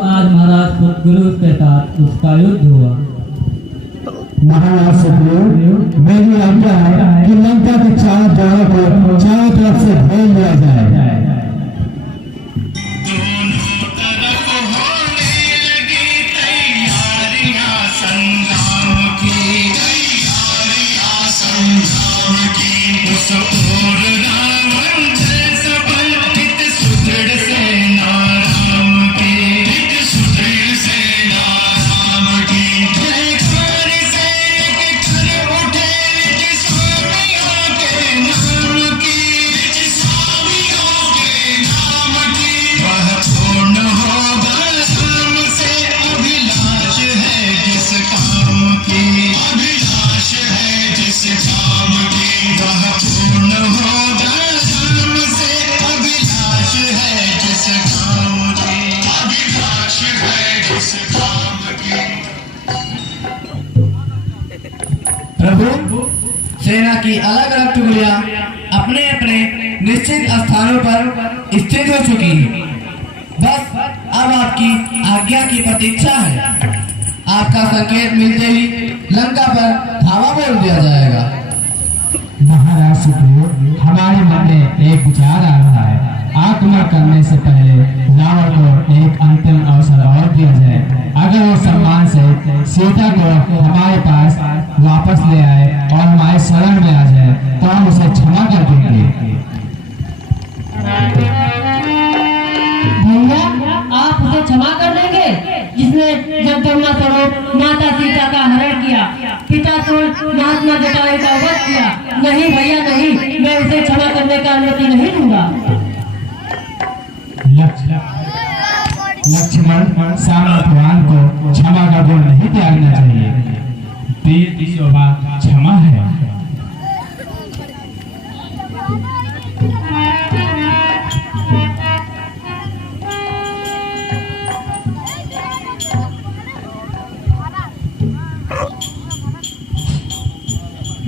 आज महाराज सतगुरु के साथ उसका युद्ध हुआ। महाराज सुग्रीव, मेरी आज्ञा है कि लंका के चारों द्वारों को चारों तरफ से घेर लिया जाए। प्रभु, सेना की अलग अलग टुकड़ियां अपने अपने निश्चित स्थानों पर स्थित हो चुकी हैं। बस अब आपकी आज्ञा की प्रतीक्षा है। आपका संकेत मिलते ही लंका पर धावा बोल दिया जाएगा। महाराज सुग्रीव, हमारे मन में एक विचार आ रहा है। आक्रमण करने से पहले रावण को एक अंतिम अवसर और दिया जाए। अगर वो सम्मान से सीता को हमारे पास वापस ले आए और हमारे शरण में आ जाए तो हम उसे क्षमा कर देंगे। भैया, आप उसे क्षमा कर देंगे जिसने जगदम्बा स्वरूप माता सीता का हरण किया, पिता तो महात्मा जटायु का वध किया? नहीं भैया नहीं, मैं उसे क्षमा करने का अनुमति नहीं दूंगा। लक्ष्मण, सामर्थवान को क्षमा का गुण नहीं त्यागना चाहिए। वीर की शोभा क्षमा है।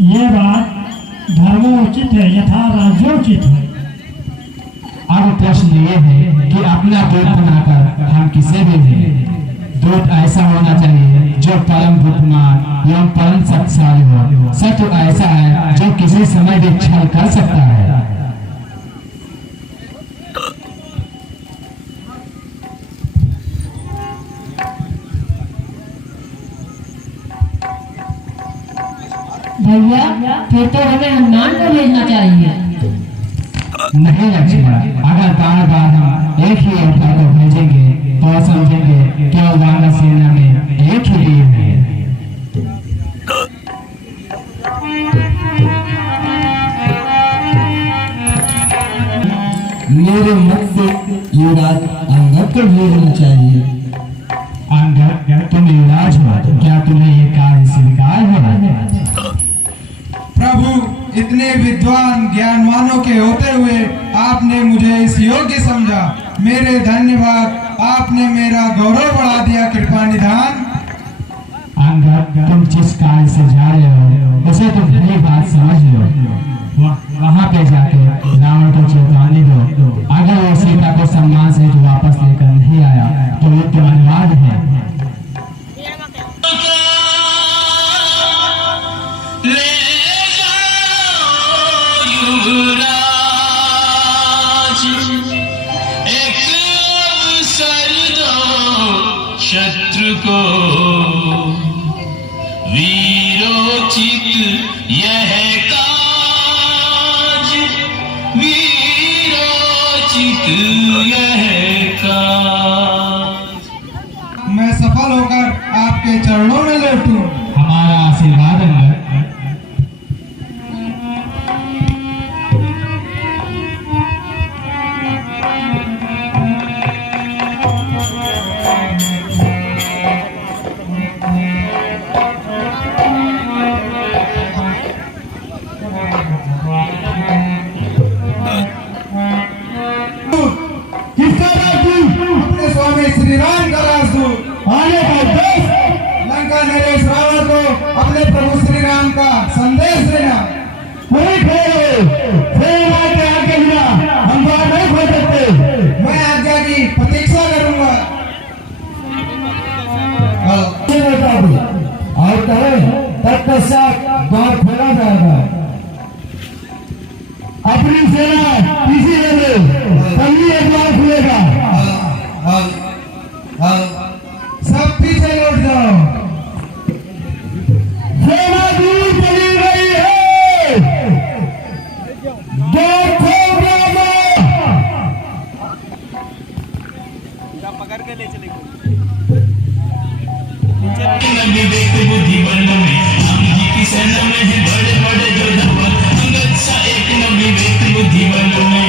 ये बात धर्मोचित है, यथा राज्योचित है। अब प्रश्न ये है कि अपना दूत बनाकर हम किसे भेजें? दूत ऐसा होना चाहिए जो परम बुद्धिमान एवं परम शक्तिशाली हो। सत्य ऐसा है जो किसी समय भी छल कर सकता है। भैया, फिर तो हमें हनुमान को भेजना चाहिए। नहीं लक्ष्मण, अगर बार बार हम एक ही योद्धा को भेजेंगे तो समझेंगे कि वो वानर सेना में एक ही वीर है। मेरे मत से युवराज अंगद को भेजना चाहिए। अंगद, तुम युवराज हो, क्या तुम्हें ये कार्य स्वीकार हो? प्रभु, इतने विद्वान ज्ञानवानों के होते हुए आपने मुझे इस योग्य समझा। मेरे धन्यवाद, आपने मेरा गौरव बढ़ा दिया। कृपा निधान। अंगद, तुम जिस कार्य से जा रहे हो उसे तुम नई बात समझ लो। वहाँ पे जाके रावण को चेतावनी दो। अगर वो सीता को सम्मान से वापस लेकर नहीं आया तो युद्ध अनिवार्य है। शत्रु को वीरोचित यह काज, वीरोचित यह काज। मैं सफल होकर आपके चरणों में लौटूं। हमारा आशीर्वाद अंगद। अपने स्वामी श्री राम का राजदूत आने का देश लंका नरेश रावण को अपने प्रभु श्री राम का संदेश देना। सेना के आगे बिना हम बात नहीं खोल सकते। मैं आज्ञा की प्रतीक्षा करूंगा। तत्पश्चात द्वार खोला जाएगा। अपनी सेना पीछे ले तभी एक द्वार खुलेगा। सब पीछे लौट जाओ। सेना दूर चली गई है, द्वार खोल देगा। विवेक बुद्धि बल में राम जी की सेना में है बड़े बड़े योद्धा, अंगद सा एक न विवेक बुद्धि बल में।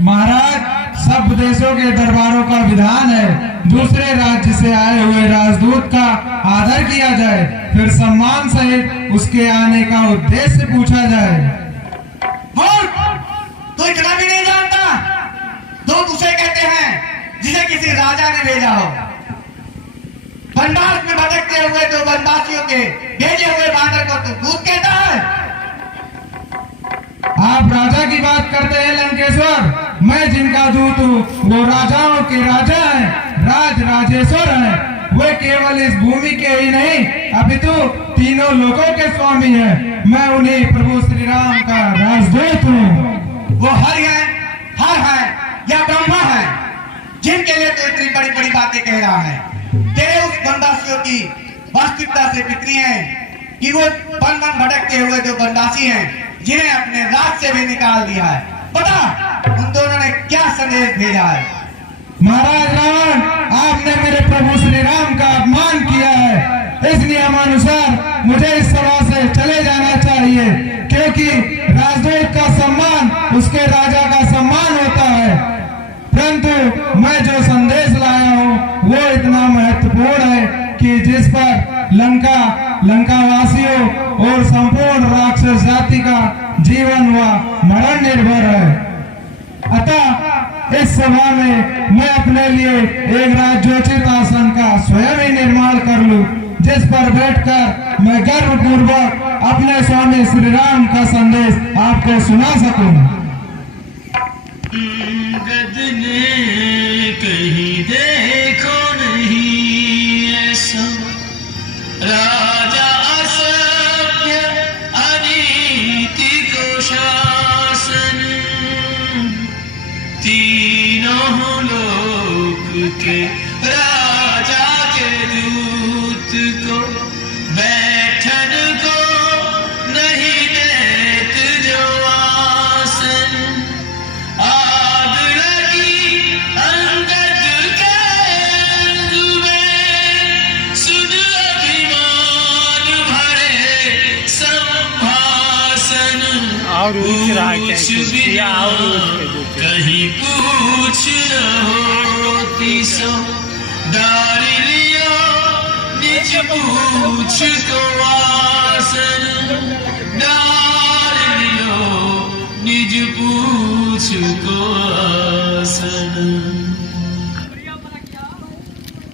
महाराज, सब देशों के दरबारों का विधान है दूसरे राज्य से आए हुए राजदूत का आदर किया जाए, फिर सम्मान सहित उसके आने का उद्देश्य पूछा जाए। तो इतना भी नहीं जानता? दूत उसे कहते हैं जिसे किसी राजा ने भेजा हो। वनवास में भटकते हुए तो वनवासियों के भेजे हुए बानर को तो दूत कहता है। आप राजा की बात करते हैं लंकेश्वर, मैं जिनका दूत हूँ वो राजाओं के राजा हैं, राज राजेश्वर हैं। वे केवल इस भूमि के ही नहीं अपितु तीनों लोगों के स्वामी हैं। मैं उन्हीं प्रभु श्री राम का राजदूत हूँ। वो हर है या ब्रह्मा है जिनके लिए तो इतनी बड़ी बड़ी बातें कह रहा है। तेरे उस वनवासियों की वास्तविकता से फिक्री है कि वो वन भटकते हुए जो वनवासी हैं जिन्हें अपने राज से भी निकाल दिया है। पता उन दोनों ने क्या संदेश भेजा है? महाराज रावण, आपने मेरे प्रभु श्री राम का अपमान किया है। इस नियमानुसार मुझे इस सभा से चले जाना चाहिए, क्योंकि राजदूत का सम्मान उसके राजा का सम्मान होता है। परंतु मैं जो संदेश लाया हूँ वो इतना महत्वपूर्ण है कि जिस पर लंकावासियों और संपूर्ण राक्षस जाति का जीवन व मरण निर्भर है। अतः इस सभा में मैं अपने लिए एक राजोचित आसन का स्वयं ही निर्माण कर लूं, जिस पर बैठकर मैं गर्वपूर्वक अपने स्वामी श्री राम का संदेश आपको सुना सकूं। गद ने कहीं देखो नहीं ऐसा राजा असभ्य अनीति को शासन, तीनों लोक के राजा के दूत को बैठन को नहीं देत जो आसन। आग लगी अंगद के अंग में, सुन अभिमान भरे संभाषण। और ऊंच रहा क्या पूछ बिना कहीं पूछ न होती सो, डारी लियो निज पूछ को आसन, डार लियो निज पूछ को आसन।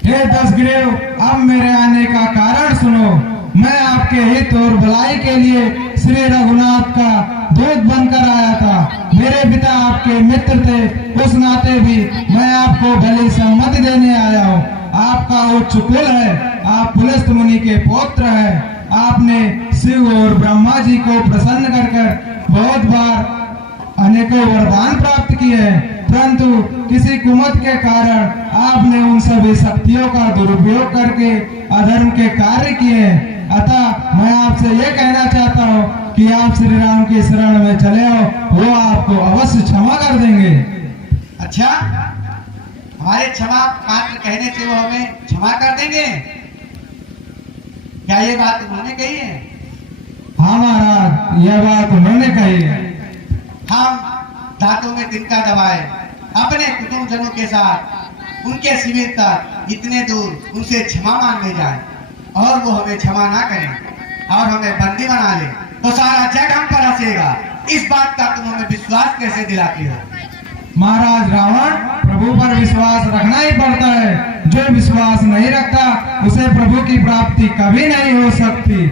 हे दसग्रीव, अब मेरे आने का कारण सुनो। मैं आपके हित और भलाई के लिए श्री रघुनाथ का दूत बनकर आया था। मेरे पिता आपके मित्र थे, उस नाते भी मैं आपको भली सम्मति देने आया हूँ। आपका उच्च कुल है, आप पुलस्त मुनि के पौत्र हैं। आपने शिव और ब्रह्मा जी को प्रसन्न कर बहुत बार अनेकों वरदान प्राप्त किए हैं, परंतु किसी कुमत के कारण आपने उन सभी शक्तियों का दुरुपयोग करके अधर्म के कार्य किए हैं। अतः मैं आपसे ये कहना चाहता हूँ कि आप श्री राम की शरण में चले आओ, वो आपको अवश्य क्षमा कर देंगे। अच्छा, हमारे क्षमा मात्र कहने से वो हमें क्षमा कर देंगे? क्या ये बात उन्होंने कही है? हाँ महाराज, यह बात उन्होंने कही है। हम दांतों में तिनका दबाए अपने कुटुंबजनों के साथ उनके शिविर तक इतने दूर उनसे क्षमा मांगने जाए और वो हमें क्षमा ना करें और हमें बंदी बना ले, तो सारा जग हम पर हंसेगा। इस बात का तुम हमें विश्वास कैसे दिलाते हो? महाराज, रावण प्रभु पर विश्वास रखना ही पड़ता है। जो विश्वास नहीं रखता उसे प्रभु की प्राप्ति कभी नहीं हो सकती।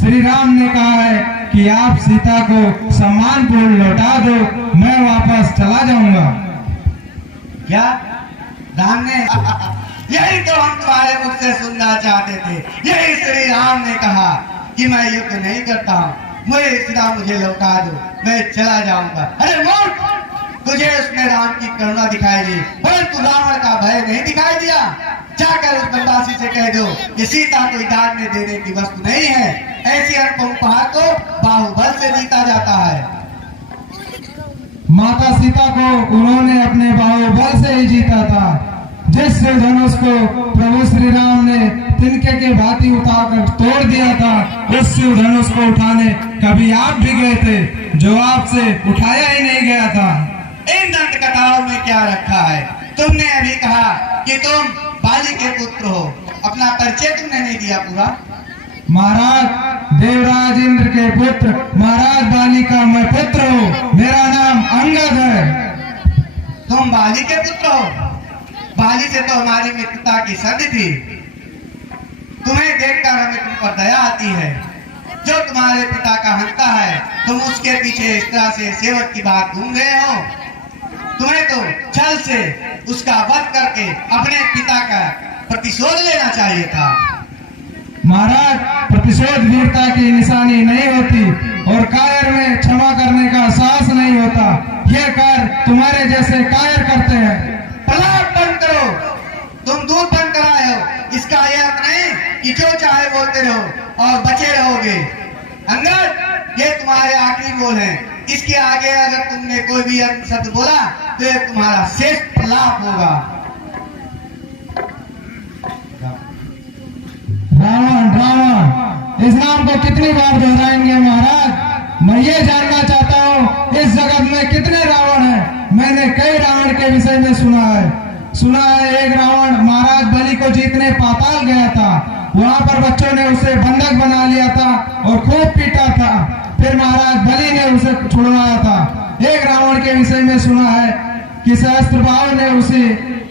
श्री राम ने कहा है कि आप सीता को सम्मानपूर्ण लौटा दो, मैं वापस चला जाऊंगा। क्या राम ने यही तो हम तुम्हारे मुख से सुनना चाहते थे। यही श्री राम ने कहा कि मैं युद्ध नहीं करता हूँ, मुझे सीता मुझे लौटा दो, मैं चला जाऊंगा। अरे मूर्ख, तुझे उसने राम की करुणा दिखाई दी, परंतु रावण का भय नहीं दिखाई दिया। जाकर उस बनवासी से कह दो कि सीता कोई दान में देने की वस्तु नहीं है। ऐसी अनुपम उपहार को बाहुबल से जीता जाता है। माता सीता को उन्होंने अपने बाहुबल से ही जीता था। जिस शिव धनुष को प्रभु श्री राम ने तिनके के भांति उतारकर तोड़ दिया था, उस शिव धनुष को उठाने कभी आप भी गए थे, जो आपसे उठाया ही नहीं गया था। इन दंत कथाओं में क्या रखा है? तुमने अभी कहा कि तुम बाली के पुत्र हो, अपना परिचय तुमने नहीं दिया पूरा। महाराज, देवराज इंद्र के पुत्र महाराज बाली का मैं पुत्र हूँ। मेरा नाम अंगद है। तुम बाली के पुत्र हो? बाली से तो हमारी मित्रता की सदी थी। तुम्हें देखकर हमें तुम पर दया आती है। जो तुम्हारे पिता का हंता है, तुम उसके पीछे इस तरह से सेवक की बात घूम गए हो। तुम्हें तो छल से उसका वध करके अपने पिता का प्रतिशोध लेना चाहिए था। महाराज, प्रतिशोध वीरता की निशानी नहीं होती और कायर में क्षमा करने का साहस नहीं होता। ये कार्य तुम्हारे जैसे कायर करते हैं। प्रलाप बंद करो, तुम दूध बंद कराए हो। इसका यह अर्थ नहीं कि जो चाहे बोलते रहो और बचे रहोगे। अंगद, ये तुम्हारे आखिरी बोल हैं। इसके आगे अगर तुमने कोई भी शब्द बोला तो ये तुम्हारा शेष प्रलाप होगा। रावण, रावण, इस नाम को कितनी बार दोहराएंगे महाराज? मैं ये जानना चाहता हूँ इस जगत में कितने रावण हैं। मैंने कई रावण के विषय में सुना है। एक रावण महाराज बलि को जीतने पाताल गया था। वहाँ पर बच्चों ने उसे बंधक बना लिया था और खूब पीटा था। फिर महाराज बलि ने उसे छुड़वाया था। एक रावण के विषय में सुना है कि सहस्त्रबाहु ने उसे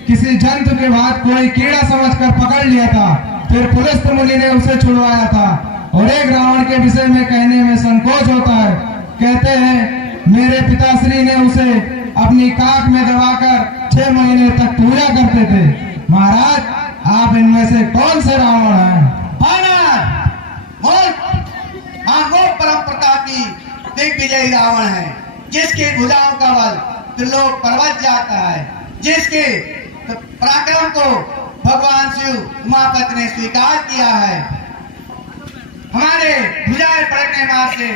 किसी जंतु के बाद कोई कीड़ा समझकर पकड़ लिया था। फिर पुलस्त्य मुनि ने उसे छुड़वाया था। और एक रावण के विषय में कहने में संकोच होता है। कहते हैं मेरे पिताश्री ने उसे अपनी काख में दबाकर 6 महीने तक पूजा करते थे। महाराज, आप इनमें से कौन से रावण हैं? वो परम प्रतापी दिग्विजयी रावण है, जिसके भुजाओं का बल त्रिलोक पर्वत जाता है, जिसके पराक्रम को भगवान शिव उमापति ने स्वीकार किया है। हमारे भुजाएं पलटने मार से